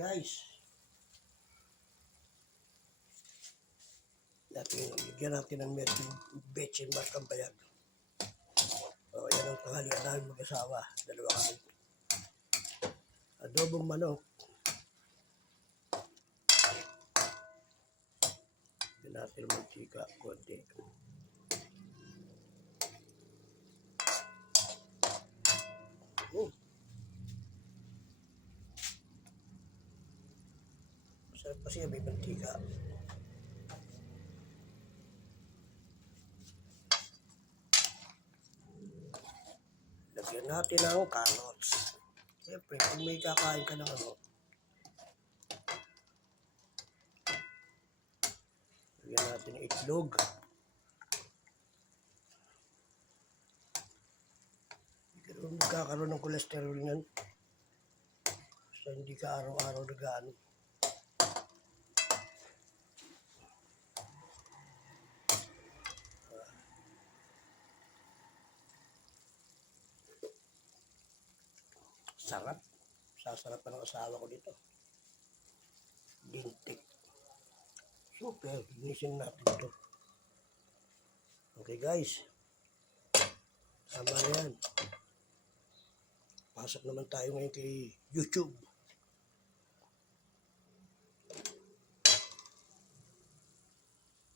guys. Bigyan natin ng medyo betchin mas kambayag. O, yan ang tanghalian namin mag-asawa. Dalawa kami. Adobong manok. Bigyan natin ng mantika, konti. Masarap kasi may mantika. Lagyan natin ng carrots. Siyempre, kung may kakain ka ng ano, lagyan natin ng itlog. Magkakaroon ng cholesterol yan. Basta hindi ka araw-araw nagaan. Sarap. Sasarap pa ng asawa ko dito. Lintik. Super. Linisin natin ito. Okay guys. Tama na yan. Pasok naman tayo ngayon kay YouTube.